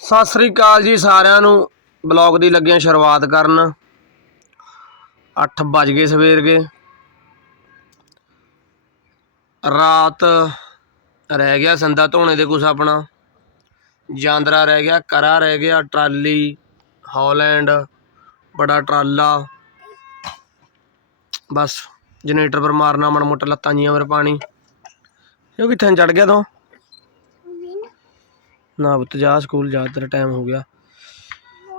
ਸਤਿ ਸ੍ਰੀ ਅਕਾਲ ਜੀ ਸਾਰਿਆਂ ਨੂੰ। ਬਲੌਗ ਦੀ ਲੱਗਿਆ ਸ਼ੁਰੂਆਤ ਕਰਨ। 8 ਵੱਜ ਗਏ ਸਵੇਰ ਦੇ ਰਾਤ ਰਹਿ ਗਿਆ ਸੰਦਾ ਧੋਣੇ ਦੇ ਕੁਛ ਆਪਣਾ। ਜਾਂਦਰਾ ਰਹਿ ਗਿਆ, ਕਰਾ ਰਹਿ ਗਿਆ, ਟਰਾਲੀ, ਹੌਲੈਂਡ, ਬੜਾ ਟਰਾਲਾ। ਬਸ, ਜਨਰੇਟਰ ਪਰ ਮਾਰਨਾ ਮਣ ਮੋਟਾ ਲੱਤਾਂ ਜੀਆਂ ਪਰ ਪਾਣੀ। ਇਹ ਕਿੱਥੇ ਚੜ ਗਿਆ ਤੋਂ। ਨਾ ਪੁੱਤ, ਜਾ ਸਕੂਲ ਜਾ, ਤੇਰਾ ਟਾਈਮ ਹੋ ਗਿਆ।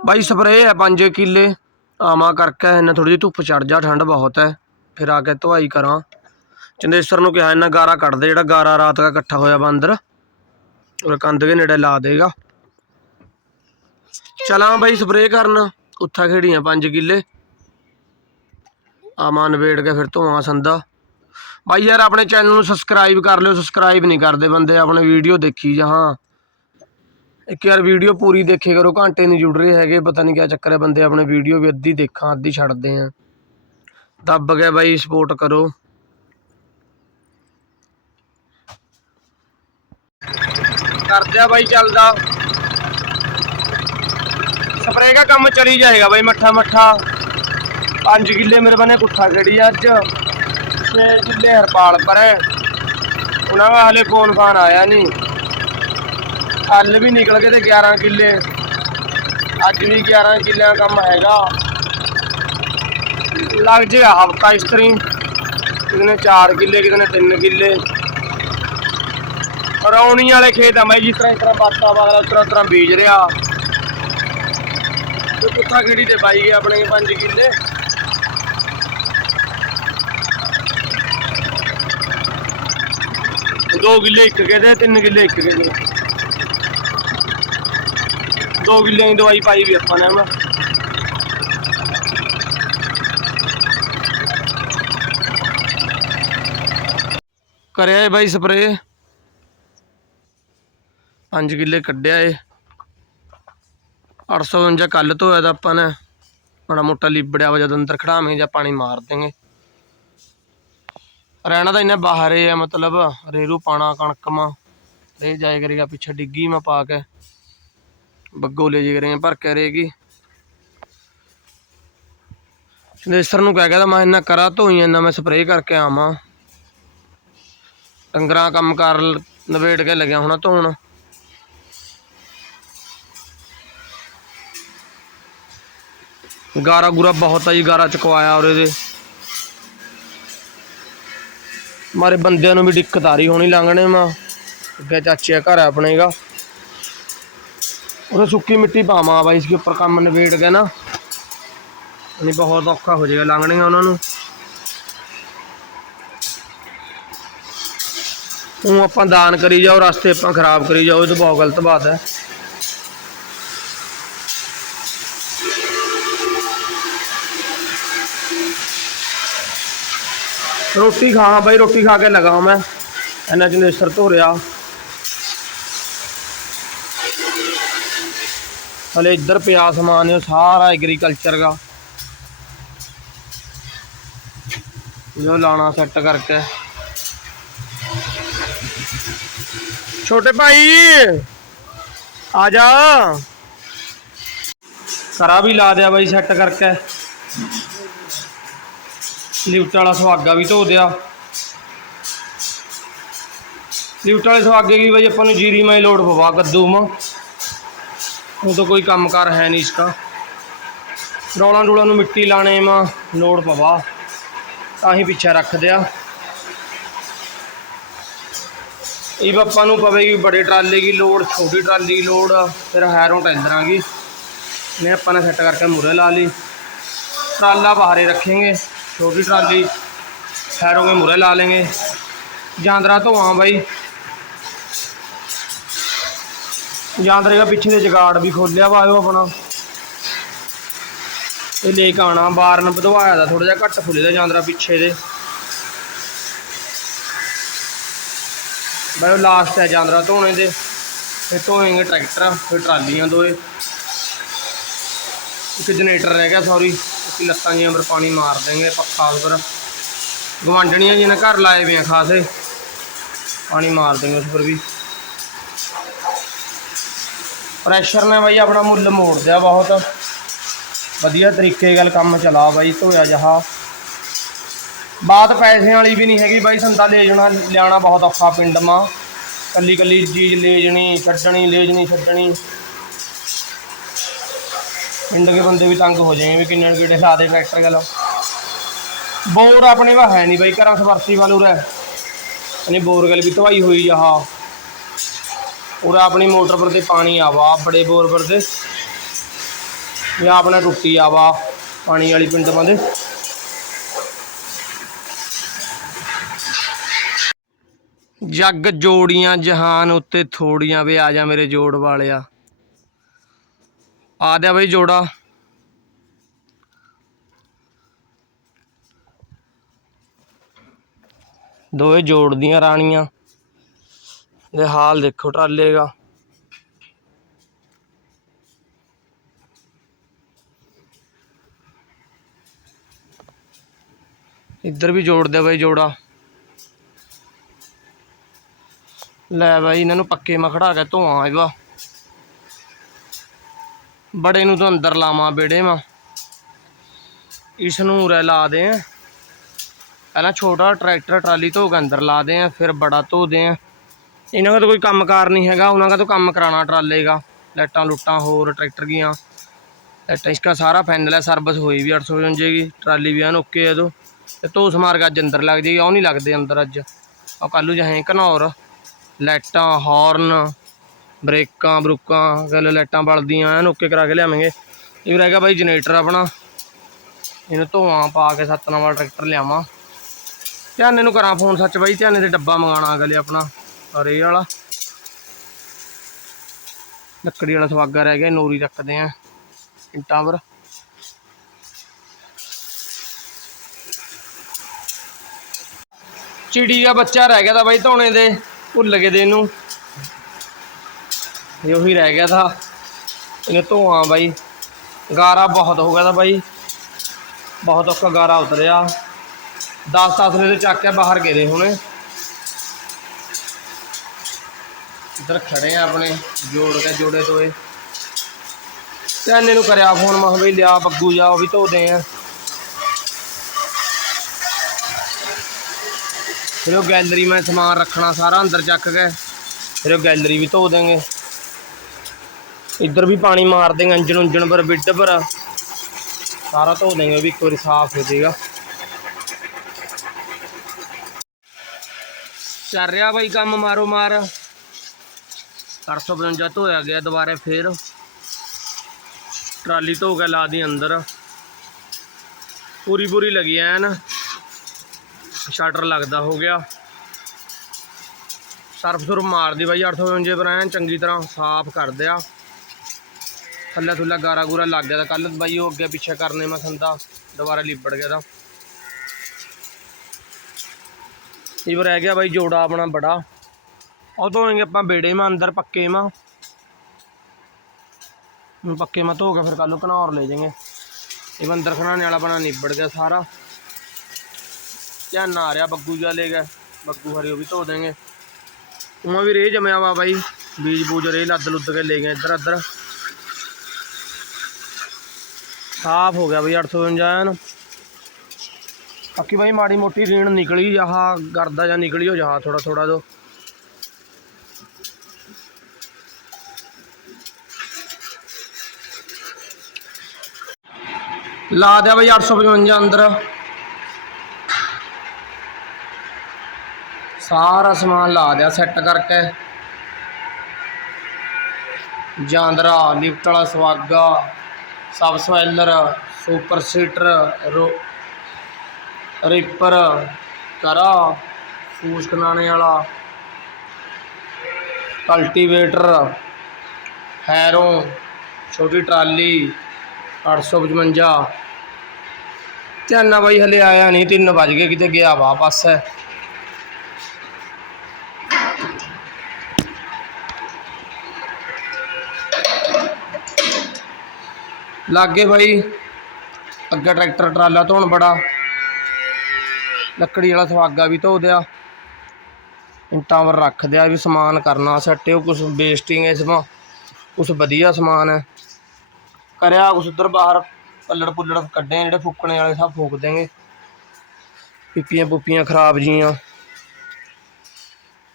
ਬਾਈ ਸਪਰੇਅ ਹੈ 5 ਕਿੱਲੇ ਆਮਾ ਕਰਕੇ ਇਹਨਾਂ ਥੋੜੀ ਜਿਹੀ ਧੁੱਪ ਚੜ ਜਾ, ਠੰਡ ਬਹੁਤ ਹੈ। ਫਿਰ ਆ ਕੇ ਧੁਆਈ ਕਰਾਂ। ਚੰਦੇਸਰ ਨੂੰ ਕਿਹਾ ਇਹਨਾਂ ਗਾਰਾ ਕੱਢ ਦੇ, ਜਿਹੜਾ ਗਾਰਾ ਰਾਤ ਦਾ ਇਕੱਠਾ ਹੋਇਆ ਬਾਂਦਰ ਉਹ ਕੰਧ ਦੇ ਨੇੜੇ ਲਾ ਦੇਗਾ। ਚਲਾਂ ਬਾਈ ਸਪਰੇਅ ਕਰਨ। ਉੱਥਾ ਖੇੜੀਆਂ 5 ਕਿੱਲੇ। ਆਮਾ ਨਵੇੜ ਕੇ ਫਿਰ ਧੋਵਾਂ ਸੰਦਾ ਬਾਈ ਯਾਰ, ਆਪਣੇ ਚੈਨਲ ਨੂੰ ਸਬਸਕ੍ਰਾਈਬ ਕਰ ਲਿਓ। ਸਬਸਕ੍ਰਾਈਬ ਨਹੀਂ ਕਰਦੇ ਬੰਦੇ, ਆਪਣੇ ਵੀਡੀਓ ਦੇਖੀ ਜਹਾਂ ਇੱਕ ਯਾਰ ਵੀਡੀਓ ਪੂਰੀ ਦੇਖੇ ਕਰੋ, ਘੰਟੇ ਨਹੀਂ ਜੁੜ ਰਹੇ ਹੈਗੇ, ਪਤਾ ਨਹੀਂ ਕਿਆ ਚੱਕਰ ਹੈ, ਬੰਦੇ ਆਪਣੇ ਵੀਡੀਓ ਵੀ ਅੱਧੀ ਦੇਖਾਂ, ਅੱਧੀ ਛੱਡਦੇ ਆ। ਦੱਬ ਗਿਆ ਬਾਈ ਸਪੋਰਟ ਕਰੋ। ਕਰਦੇ ਬਾਈ ਚੱਲਦਾ। ਸਪਰੇਅ ਦਾ ਕੰਮ ਚਲੀ ਜਾਏਗਾ ਬਾਈ, ਮੱਠਾ ਮੱਠਾ। 5 ਕਿੱਲੇ ਮੇਰੇ ਬਨੇ ਕੁੱਠਾ ਖੜੀ ਆ ਅੱਜ? 6 ਕਿੱਲੇ ਹਰਪਾਲ ਪਰ। ਹੈ ਉਹਨਾਂ ਦਾ ਹਲੇ ਫੋਨ ਫਾਨ ਆਇਆ ਨਹੀਂ ਹੱਲ ਵੀ ਨਿਕਲ ਗਏ ਤੇ 11 ਕਿੱਲੇ। ਅੱਜ ਵੀ 11 ਕਿੱਲਿਆਂ ਦਾ ਕੰਮ ਹੈਗਾ। ਲੱਗ ਜਾਏਗਾ ਹਫਤਾ ਇਸ ਤਰ੍ਹਾਂ ਹੀ। ਕਿਸੇ ਨੇ 4 ਕਿੱਲੇ, ਕਿਸੇ ਨੇ 3 ਕਿੱਲੇ। ਰੌਣੀ ਵਾਲੇ ਖੇਤ ਆ ਮੈਂ ਜਿਸ ਤਰ੍ਹਾਂ ਇਸ ਤਰ੍ਹਾਂ ਬਾਤਾ ਵਾਲਾ, ਉਸ ਤਰ੍ਹਾਂ ਬੀਜ ਰਿਹਾ। ਤੇ ਕੁੱਥਾ ਖੇੜੀ ਤੇ ਪਾਈ ਗਏ ਆਪਣੇ 5 ਕਿੱਲੇ। ਦੋ ਕਿੱਲੇ ਇੱਕ ਕਹਿੰਦੇ, ਤਿੰਨ ਕਿੱਲੇ ਇੱਕ ਕਹਿੰਦੇ। ਦੋ ਕਿੱਲਿਆਂ ਦੀ ਦਵਾਈ ਪਾਈ ਵੀ ਆਪਾਂ ਨੇ ਮੈਂ ਕਰਿਆ ਏ ਬਾਈ ਸਪਰੇ 5 ਕਿੱਲੇ ਕੱਢਿਆ ਏ 849 ਕੱਲ ਤੋਂ ਹੋਇਆ ਤਾਂ ਆਪਾਂ ਨੇ ਬੜਾ ਮੋਟਾ ਲਿਬੜਿਆ ਵਾ, ਜਦ ਅੰਦਰ ਖੜਾਵਾਂਗੇ ਜਾਂ ਪਾਣੀ ਮਾਰ ਦੇਂਗੇ ਰਹਿਣਾ ਤਾਂ ਇਹਨੇ ਬਾਹਰ ਹੀ ਆ, ਮਤਲਬ ਰੇਰੂ ਪਾਣਾ, ਕਣਕ ਮਾ। ਰੇ ਜਾਏ ਕਰੇਗਾ, ਪਿੱਛੇ ਡਿੱਗੀ ਮੈਂ ਪਾ ਕੇ। ਬੱਗੋ ਲੈ ਜੀ ਕਰੇ ਭਰ ਕੇ? ਰਹੇਗੀ ਸੰਦੇਸਰ ਨੂੰ ਕਹਿ ਗਿਆ ਮੈਂ ਇੰਨਾ ਕਰਾ, ਧੋਈ ਇੰਨਾ ਮੈਂ ਸਪਰੇਅ ਕਰਕੇ ਆਵਾਂ। ਡੰਗਰਾਂ ਕੰਮ ਕਰ ਲ- ਨਵੇੜ ਕੇ ਲੱਗਿਆ ਹੋਣਾ ਧੋਣ। ਗਾਰਾ ਗੁਰਾ ਬਹੁਤ ਆ ਜੀ, ਗਾਰਾ ਚਕਵਾਇਆ ਔਰ ਇਹਦੇ। ਮਾਰੇ ਬੰਦਿਆਂ ਨੂੰ ਵੀ ਦਿੱਕਤ ਆ ਰਹੀ ਹੋਣੀ, ਲੰਘਣੇ ਮਾ ਅੱਗੇ ਚਾਚੇ ਘਰ ਆਪਣੇਗਾ ਆਪਣੇ ਸੁੱਕੀ ਮਿੱਟੀ ਪਾਵਾਂ ਬਾਈ ਇਸਕੇ ਉੱਪਰ ਕੰਮ ਨਿਬੇੜ ਕੇ ਨਾ। ਨਹੀਂ, ਬਹੁਤ ਔਖਾ ਹੋ ਜਾਏਗਾ ਲੰਘਣੀਆਂ ਉਹਨਾਂ ਨੂੰ। ਉਹ ਆਪਾਂ ਦਾਨ ਕਰੀ ਜਾਓ, ਰਸਤੇ ਆਪਾਂ ਖਰਾਬ ਕਰੀ ਜਾਓ, ਇਹ ਤਾਂ ਬਹੁਤ ਗਲਤ ਬਾਤ ਹੈ। ਰੋਟੀ ਖਾਵਾਂ ਬਾਈ, ਰੋਟੀ ਖਾ ਕੇ ਲਗਾ ਮੈਂ। ਇਹਨਾਂ ਜਨੇਸਰ ਧੋ ਰਿਹਾ। ਹਲੇ ਇੱਧਰ ਪਿਆ ਸਮਾਨ ਇਹ ਸਾਰਾ ਐਗਰੀਕਲਚਰ ਦਾ। ਇਹ ਲਾਣਾ ਸੈੱਟ ਕਰਕੇ। ਛੋਟੇ ਭਾਈ, ਆ ਜਾ। ਕਰਾ ਵੀ ਲਾ ਦਿਆ ਬਾਈ ਸੈੱਟ ਕਰਕੇ। ਲਿਊਟ ਵਾਲਾ ਸੁਹਾਗਾ ਵੀ ਧੋ ਦਿਆ। ਲਿਊਟ ਵਾਲੇ ਸੁਹਾਗੇ ਵੀ ਬਾਈ ਆਪਾਂ ਨੂੰ ਜੀਰੀ ਮੈਂ ਲੋਡ ਪਵਾ, ਕੱਦੂ ਮਾ। ਉਹ ਤਾਂ ਕੋਈ ਕੰਮਕਾਰ ਹੈ ਨਹੀਂ ਇਸਕਾ। ਰੌਲਾ ਡੋਲਾ ਨੂੰ ਮਿੱਟੀ ਲਾਣੇ ਮਾ ਲੋੜ ਪਵਾ, ਤਾਂ ਹੀ ਪਿੱਛੇ ਰੱਖਦੇ ਆ। ਇਹ ਬੱਪਾ ਨੂੰ ਪਵੇਗੀ ਬੜੇ ਟਰਾਲੇ ਦੀ ਲੋੜ, ਛੋਟੀ ਟਰਾਲੀ ਦੀ ਲੋੜ, ਫਿਰ ਹੈਰੋਂ ਟੈਂਦਰਾਂਗੇ ਨੇ ਆਪਾਂ ਨੇ ਸੈੱਟ ਕਰਕੇ ਮੂਰੇ ਲਾ ਲਈ। ਟਰਾਲਾ ਬਾਹਰੇ ਰੱਖੇਗੇ, ਛੋਟੀ ਟਰਾਲੀ ਹੈਰੋਂ ਦੇ ਮੂਰੇ ਲਾ ਲेंगे ਜਾਂਦਰਾ ਤੋਂ ਆ ਬਾਈ। ਜਾਂਦਰੇ ਦਾ ਪਿੱਛੇ ਦੇ ਜਗਾੜ ਵੀ ਖੋਲਿਆ ਵਾ ਉਹ ਆਪਣਾ। ਇਹ ਲੈ ਕੇ ਆਣਾ ਬਾਰਨ ਵਧਵਾਇਆ ਦਾ ਥੋੜਾ ਜਿਹਾ ਘੱਟ ਫੁੱਲੇ ਦਾ ਜਾਂਦਰਾ ਪਿੱਛੇ ਦੇ ਬਾਈ ਲਾਸਟ ਹੈ ਜਾਂਦਰਾ ਧੋਣੇ ਦੇ। ਫਿਰ ਧੋਏਂਗੇ ਟਰੈਕਟਰ, ਫਿਰ ਟਰਾਲੀਆਂ ਦੋਏ। ਇੱਕ ਜਨਰੇਟਰ ਰਹਿ ਗਿਆ ਸੌਰੀ ਇੱਕ ਲੱਤਾਂ ਜੀਆਂ ਪਰ ਪਾਣੀ ਮਾਰ ਦੇਗੇ ਪੱਖਾ ਉੱਪਰ। ਗਵਾਂਢਣੀਆਂ ਜੀ ਨੇ ਘਰ ਲਾਏ ਵੇ ਆ ਖਾਸੇ, ਪਾਣੀ ਮਾਰ ਦੇਗੇ ਉਸ ਪਰ ਵੀ। ਪ੍ਰੈਸ਼ਰ ਨੇ ਬਾਈ ਆਪਣਾ ਮੁੱਲ ਮੋੜ ਦਿਆ ਬਹੁਤ। ਵਧੀਆ ਤਰੀਕੇ ਨਾਲ ਕੰਮ ਚਲਾ ਬਾਈ, ਧੋਇਆ ਜਹਾ। ਬਾਤ ਪੈਸਿਆਂ ਵਾਲੀ ਵੀ ਨਹੀਂ ਹੈਗੀ ਬਾਈ ਸੰਦਾ ਲੈ ਜਾਣਾ ਲਿਆਣਾ ਬਹੁਤ ਔਖਾ ਪਿੰਡ ਮਾ ਕੱਲੀ ਕੱਲੀ ਚੀਜ਼ ਲੈ ਜਣੀ, ਛੱਡਣੀ, ਲੈ ਜਣੀ, ਛੱਡਣੀ। ਪਿੰਡ ਦੇ ਬੰਦੇ ਵੀ ਤੰਗ ਹੋ ਜਾਣਗੇ ਵੀ ਕਿੰਨੇ ਕਿਹੜੇ ਲਾ ਦੇ ਫੈਕਟਰ ਗੱਲ ਬੋਰ ਆਪਣੇ ਵਾ ਹੈ ਨਹੀਂ ਬਾਈ, ਘਰਾਂ ਸਵਰਤੀ ਵਾਲੂ ਰਹਿ ਅਨੇ ਬੋਰ ਗੱਲ ਵੀ ਧਵਾਈ ਹੋਈ ਜਹਾ। ਉਰਾ ਆਪਣੀ ਮੋਟਰ ਪਰ ਤੇ ਪਾਣੀ ਆਵਾ, ਬੜੇ ਬੋਰ ਪਰ ਤੇ। ਇਹ ਆਪਣਾ ਟੁੱਟੀ ਆਵਾ, ਪਾਣੀ ਵਾਲੀ ਪਿੰਡ ਬੰਦੇ। ਜੱਗ ਜੋੜੀਆਂ ਜਹਾਨ ਉੱਤੇ ਥੋੜੀਆਂ ਵੇ ਆ ਜਾ ਮੇਰੇ ਜੋੜ ਵਾਲਿਆ। ਆ ਦਿਆ ਬਈ ਜੋੜਾ। ਦੋਏ ਜੋੜਦੀਆਂ ਰਾਣੀਆਂ। ਦੇ ਹਾਲ ਦੇਖੋ ਟਰਾਲੇ ਦਾ। ਇੱਧਰ ਵੀ ਜੋੜ ਦੇ ਬਾਈ ਜੋੜਾ। ਲੈ ਬਾਈ, ਇਹਨਾਂ ਨੂੰ ਪੱਕੇ ਮੈਂ ਖੜਾ ਕੇ ਧੋਆਂ ਇਹਦਾ ਬੜੇ ਨੂੰ ਤਾਂ ਅੰਦਰ ਲਾਵਾਂ ਬੇੜੇ ਮਾ ਇਸ ਨੂੰ ਉਰੇ ਲਾ ਦੇ। ਪਹਿਲਾਂ ਛੋਟਾ ਟਰੈਕਟਰ ਟਰਾਲੀ ਧੋ ਕੇ ਅੰਦਰ ਲਾ ਦੇ ਫਿਰ ਬੜਾ ਧੋ ਦੇ ਇਹਨਾਂ ਦਾ ਤਾਂ ਕੋਈ ਕੰਮਕਾਰ ਨਹੀਂ ਹੈਗਾ, ਉਹਨਾਂ ਦਾ ਤਾਂ ਕੰਮ ਕਰਾਣਾ ਟਰਾਲੇ ਦਾ, ਲਾਈਟਾਂ ਲੁੱਟਾਂ ਹੋਰ, ਟਰੈਕਟਰ ਗੀਆਂ ਲਾਈਟਾਂ ਇਸਕਾ ਸਾਰਾ ਫਾਈਨਲ ਹੈ, ਸਰਵਿਸ ਹੋਈ ਵੀ 855 ਦੀ ਟਰਾਲੀ ਵੀ ਐਨ ਓਕੇ ਹੈ ਦੋ ਤੇ ਧੋ ਸਮਾਰ ਕੇ ਅੱਜ ਅੰਦਰ ਲੱਗ ਜਾਏਗੀ ਉਹ ਨਹੀਂ ਲੱਗਦੇ ਅੰਦਰ ਅੱਜ। ਉਹ ਕੱਲੂ ਜਹਾਂ ਘਨੌਰ, ਲਾਈਟਾਂ, ਹਾਰਨ, ਬ੍ਰੇਕਾਂ, ਬਰੂਕਾਂ, ਗੱਲ ਲਾਈਟਾਂ ਬਲਦੀਆਂ, ਐਨ ਓਕੇ ਕਰਾ ਕੇ ਲਿਆਵਾਂਗੇ। ਇਹ ਵੀ ਰਹਿ ਗਿਆ ਬਾਈ ਜਨਰੇਟਰ ਆਪਣਾ। ਇਹਨੂੰ ਧੋਆਂ ਪਾ ਕੇ ਸੱਤ ਨਵਾਂ ਟਰੈਕਟਰ ਲਿਆਵਾਂ। ਧਿਆਨੇ ਨੂੰ ਕਰਾਂ ਫੋਨ ਸੱਚ ਬਾਈ, ਧਿਆਨੇ ਤੇ ਡੱਬਾ ਮੰਗਾਣਾ ਅਗਲੇ ਆਪਣਾ। ਰੇ ਵਾਲਾ। ਲੱਕੜੀ ਵਾਲਾ ਸਵਾਗਾ ਰਹਿ ਗਿਆ, ਨੂਰੀ ਰੱਖਦੇ ਆ। ਇੰਟਾਂ ਪਰ। ਚਿੜੀ ਦਾ ਬੱਚਾ ਰਹਿ ਗਿਆ ਤਾਂ ਬਾਈ ਧੋਣੇ ਦੇ, ਭੁੱਲ ਗਏ ਦੇ ਇਹਨੂੰ। ਇਹ ਉਹੀ ਰਹਿ ਗਿਆ ਥਾ ਇਹਨੇ ਧੋਆਂ ਬਾਈ। ਗਾਰਾ ਬਹੁਤ ਹੋ ਗਿਆ ਤਾਂ ਬਾਈ। ਬਹੁਤ ਔਖਾ ਗਾਰਾ ਉਤਰਿਆ। 10 ਤਸਲੇ ਤੇ ਚੱਕ ਕੇ ਬਾਹਰ ਗਏ ਦੇ ਹੁਣੇ। ਇੱਧਰ ਖੜੇ ਆ ਆਪਣੇ, ਜੋੜ ਕੇ ਜੋੜੇ ਤੋਏ। ਇਹਨੇ ਨੂੰ ਕਰਿਆ ਫੋਨ, ਮਾ ਬਈ ਲਿਆ ਬੱਗੂ ਜਾ, ਉਹ ਵੀ ਧੋਦੇ ਆ। ਫਿਰ ਉਹ ਗੈਲਰੀ ਮੈਂ ਸਮਾਨ ਰੱਖਣਾ ਸਾਰਾ ਅੰਦਰ ਚੱਕ ਕੇ, ਫਿਰ ਉਹ ਗੈਲਰੀ ਵੀ ਧੋ ਦੇਂਗੇ ਇੱਧਰ ਵੀ ਪਾਣੀ ਮਾਰ ਦੇਂਗੇ ਇੰਜਣ ਉਂਜਣ ਪਰ ਬਿੱਡ ਪਰ ਸਾਰਾ ਧੋ ਦੇਂਗੇ ਉਹ ਵੀ ਇੱਕ ਵਾਰੀ ਸਾਫ਼ ਹੋ ਜਾਏਗਾ। ਚੱਲ ਰਿਹਾ ਬਾਈ, ਕੰਮ ਮਾਰੋ ਮਾਰ 455 ਧੋਇਆ ਗਿਆ ਦੁਬਾਰੇ ਫੇਰ। ਟਰਾਲੀ ਧੋ ਕੇ ਲਾ ਦੀ ਅੰਦਰ। ਪੂਰੀ ਪੂਰੀ ਲੱਗੀ ਐਨ। ਸ਼ਟਰ ਲੱਗਦਾ ਹੋ ਗਿਆ। ਸਰਫ ਸੁਰਫ ਮਾਰਦੀ ਬਾਈ 855 ਪਰ ਐਨ ਚੰਗੀ ਤਰ੍ਹਾਂ ਸਾਫ਼ ਕਰ ਦਿਆ। ਥੱਲੇ ਥੁੱਲਾ ਗਾਰਾ ਗੂਰਾ ਲੱਗ ਗਿਆ ਤਾਂ ਕੱਲ ਬਾਈ ਉਹ ਅੱਗੇ ਪਿੱਛੇ ਕਰਨੇ ਮੈਂ ਸੰਦਾ ਦੁਬਾਰਾ ਲਿਬੜ ਗਿਆ ਤਾਂ। ਇਹ ਰਹਿ ਗਿਆ ਬਾਈ ਜੋੜਾ ਆਪਣਾ ਬੜਾ। ਉਹ ਧੋਏਂਗੇ ਆਪਾਂ ਬੇੜੇ ਮਾ, ਅੰਦਰ ਪੱਕੇ ਮਾ। ਹੁਣ ਪੱਕੇ ਮਾ ਧੋ ਕੇ ਫਿਰ ਕੱਲ ਨੂੰ ਘਨੌਰ ਲੈ ਜਾਵਾਂਗੇ। ਇਹ ਅੰਦਰ ਖਣਾਣੇ ਵਾਲਾ ਬਣਾ ਨਿਬੜ ਗਿਆ ਸਾਰਾ। ਧਿਆਨ ਆ ਰਿਹਾ, ਬੱਗੂ ਜਾ ਲੈ ਗਿਆ। ਬੱਗੂ ਹਰੀ ਉਹ ਵੀ ਧੋ ਦੇਂਗੇ ਉਮਾ ਵੀ ਰੇ ਜਮਿਆ ਵਾ ਬਾਈ। ਬੀਜ ਬੂਜ ਰੇ ਲੱਦ ਲੁੱਦ ਕੇ ਲੈ ਗਏ ਇੱਧਰ ਇੱਧਰ ਸਾਫ਼ ਹੋ ਗਿਆ ਬਈ 855 ਐਨ ਬਾਕੀ ਬਾਈ ਮਾੜੀ ਮੋਟੀ ਰੀਣ ਨਿਕਲੀ, ਆਹ ਗਰਦਾ ਜਾਂ ਨਿਕਲੀ ਹੋ ਜਾ ਥੋੜਾ ਥੋੜਾ ਜੋ। ਲਾ ਦਿਆ ਬਈ 855 ਅੰਦਰ। ਸਾਰਾ ਸਮਾਨ ਲਾ ਦਿਆ ਸੈੱਟ ਕਰਕੇ। ਜਾਂਦਰਾ, ਲਿਫਟ ਵਾਲਾ ਸਵਾਗਾ, ਸਬ ਸਵੈਲਰ, ਸੁਪਰ ਸੀਟਰ, ਰੋ ਰਿਪਰ, ਕਰਾ, ਫੂਸ ਕਨਾਣੇ ਵਾਲਾ, ਕਲਟੀਵੇਟਰ, ਹੈਰੋਂ, ਛੋਟੀ ਟਰਾਲੀ 855 ਧਿਆਨਾ ਬਾਈ, ਹਲੇ ਆਇਆ ਨਹੀਂ 3 ਵਜ ਗਏ, ਕਿਤੇ ਗਿਆ ਵਾ ਪਾਸੇ ਲਾਗੇ ਬਾਈ, ਅੱਗੇ ਟਰੈਕਟਰ ਟਰਾਲਾ ਧੋਣ ਬੜਾ। ਲੱਕੜੀ ਵਾਲਾ ਸਵਾਗਾ ਵੀ ਧੋ ਦਿਆ। ਇੰਟਾਂ ਵਰ ਰੱਖ ਦਿਆ ਵੀ ਸਮਾਨ ਕਰਨਾ, ਸੱਟੇ ਉਹ ਕੁਝ ਵੇਸਟਿੰਗ ਇਸ ਮਾ ਕੁਛ ਵਧੀਆ ਸਮਾਨ ਹੈ ਕਰਿਆ ਕੁਛ ਉਧਰ ਬਾਹਰ, ਪੱਲੜ ਪੁੱਲੜ ਕੱਢੇ ਜਿਹੜੇ ਫੁੱਕਣੇ ਵਾਲੇ ਸਭ ਫੂਕ ਦੇਂਗੇ ਪੀਪੀਆਂ ਪੁੱਪੀਆਂ ਖਰਾਬ ਜੀਆਂ।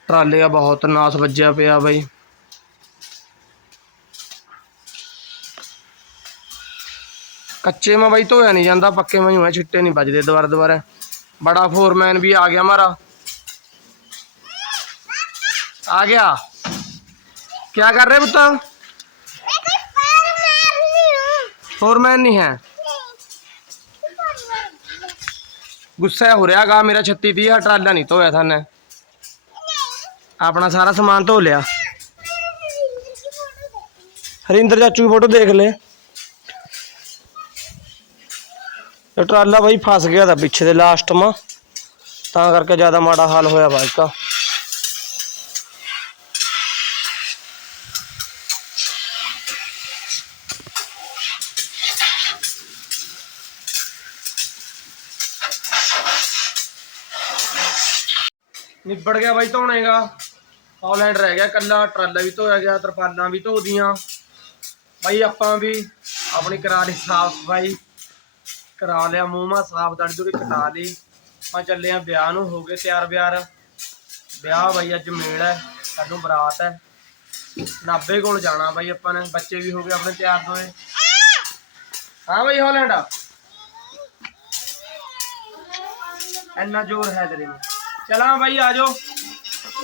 ਟਰਾਲੇ ਆ ਬਹੁਤ, ਨਾਸ ਵੱਜਿਆ ਪਿਆ ਬਾਈ। ਕੱਚੇ ਮਾ ਬਾਈ ਧੋਇਆ ਨਹੀਂ ਜਾਂਦਾ, ਪੱਕੇ ਮਾ ਹੀ ਛਿੱਟੇ ਨਹੀਂ ਵੱਜਦੇ ਦੁਬਾਰਾ ਦੁਬਾਰਾ। ਬੜਾ ਫੋਰਮੈਨ ਵੀ ਆ ਗਿਆ ਮਾਰਾ। ਆ ਗਿਆ। ਕੀ ਕਰ ਰਹੇ ਪੁੱਤ? फोरमैन नहीं है ਗੁੱਸਾ ਹੋ ਰਿਹਾ ਗਾ ਮੇਰਾ 36 30 ਹਜ਼ਾਰ ਟਰਾਲਾ ਨਹੀਂ ਧੋਇਆ ਥਾਨੇ ਆਪਣਾ ਸਾਰਾ ਸਮਾਨ ਧੋ ਲਿਆ ਹਰਿੰਦਰ ਚਾਚੂ ਦੀ ਫੋਟੋ ਦੇਖ ਲੈ ਇਹ ਟਰਾਲਾ ਬਾਈ ਫਸ ਗਿਆ ਦਾ ਪਿੱਛੇ ਦੇ ਲਾਸਟ ਮਾ ਤਾਂ ਕਰਕੇ ਜ਼ਿਆਦਾ ਮਾੜਾ ਹਾਲ ਹੋਇਆ ਵਾ ਇਸਦਾ ਨਿਬੜ ਗਿਆ ਬਾਈ ਧੋਣੇਗਾ ਹੌਲੈਂਡ ਰਹਿ ਗਿਆ ਕੱਲਾ ਟਰਾਲਾ ਵੀ ਧੋਇਆ ਗਿਆ, ਤਰਪਾਲਾਂ ਵੀ ਧੋ ਦੀਆਂ ਬਾਈ ਆਪਾਂ ਵੀ ਆਪਣੀ ਕਰਾ ਲਈ ਸਾਫ਼ ਸਫ਼ਾਈ। ਕਰਾ ਲਿਆ ਮੂੰਹ ਮਾ, ਸਾਫ਼ ਦੜੀ ਦੁੜੀ ਕਟਾ ਲਈ। ਆਪਾਂ ਚੱਲੇ ਆ ਵਿਆਹ ਨੂੰ, ਹੋ ਗਏ ਤਿਆਰ ਬਿਆਰ ਵਿਆਹ ਬਾਈ ਅੱਜ ਮੇਲ ਹੈ, ਸਾਨੂੰ ਬਰਾਤ ਹੈ। ਨਾਬੇ ਕੋਲ ਜਾਣਾ ਬਾਈ ਆਪਾਂ ਨੇ, ਬੱਚੇ ਵੀ ਹੋ ਗਏ ਆਪਣੇ ਤਿਆਰ ਦੋਏ। ਹਾਂ ਬਾਈ ਹੌਲੈਂਡ ਇੰਨਾ ਜ਼ੋਰ ਹੈ ਤੇਰੇ में ਚਲਾਂ ਬਾਈ, ਆ ਜਾਓ।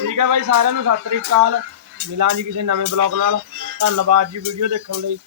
ਠੀਕ ਹੈ ਬਾਈ, ਸਾਰਿਆਂ ਨੂੰ ਸਤਿ ਸ੍ਰੀ ਅਕਾਲ। ਮਿਲਾਂ ਜੀ ਕਿਸੇ ਨਵੇਂ ਬਲੌਗ ਨਾਲ। ਧੰਨਵਾਦ ਜੀ ਵੀਡੀਓ ਦੇਖਣ ਲਈ।